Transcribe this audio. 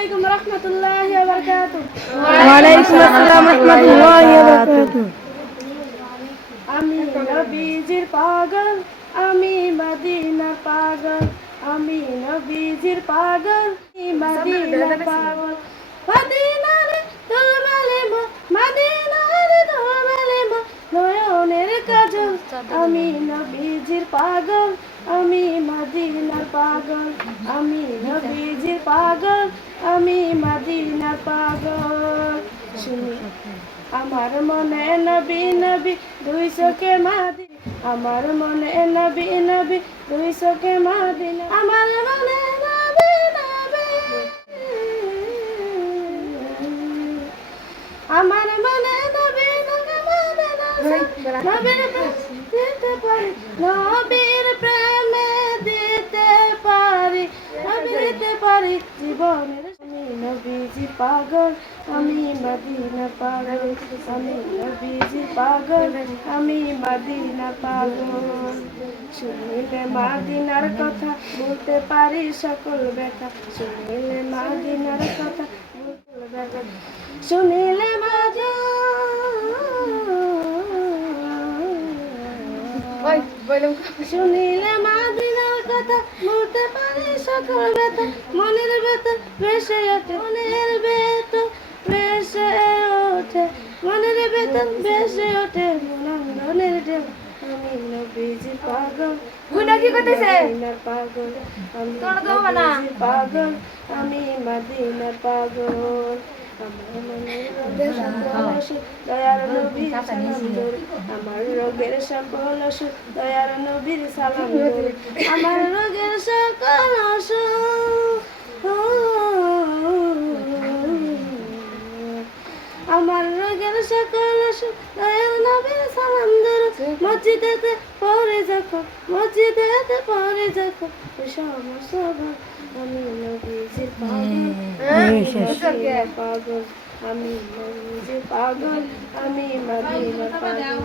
আলাইকুম রাহমাতুল্লাহি ওয়া বারাকাতুহু। ওয়ালাইকুম আসসালাম রাহমাতুল্লাহি ওয়া বারাকাতুহু। আমি নবীজির পাগল, আমি মদিনার পাগল, আমি নবীজির পাগল, আমি মদিনার পাগল। মদিনার দোলমালে মা, মদিনার দোলমালে মা, নয়নের কাজল। আমি নবীজির পাগল, আমি মদিনার পাগল, আমি নবীজির পাগল, আমি মদিনার পাগল। শুনি আমার মনে নবী নবী দুই চোখে মাদিনা, আমার মনে নবী নবী দুই চোখে মাদিনা, আমার মনে নবী নবী, আমার মনে নবী নবী মাদিনা। নবীর প্রেমে দিতে পারি, নবীর প্রেমে দিতে পারি, নবী দিতে পারি জীবনের। আমি নবীজি পাগল, আমি মদিনার পাগল, আমি নবীজি পাগল, আমি মদিনার পাগল। শুনিলে মদিনার কথা বলতে পারি সকল ব্যথা, শুনিলে মদিনার কথা বলতে ব্যথা, শুনিলে শুনিলে মদিনার কথা বলতে পারি সকল ব্যথা, মনের ভেতর ভেসে ওঠে, মনের ভেতর ভেসে ওঠে, মনের ভেতর ভেসে ওঠে মনের ঢেউ। আমি নবীজি পাগল, মদিনার পাগল, আমি নবীজি পাগল, আমি মদিনার পাগল। আমার মনের রোগের সকল অসুখ দয়ার নবীর সালাম ধরে, আমার রোগের সকল অসুখ দয়ার নবীর সালাম ধরে, আমার রোগের সকল অসুখ, আমার রোগের সকল অসুখ দয়ার নবীর সালাম ধরে। মসজিদেতে পড়ে যখন, মসজিদেতে পড়ে যখন সমস্ত ভাগ, আমি নবীজির পাগল, মদিনার পাগল, আমি নবীজির পাগল, আমি মদিনার পাগল।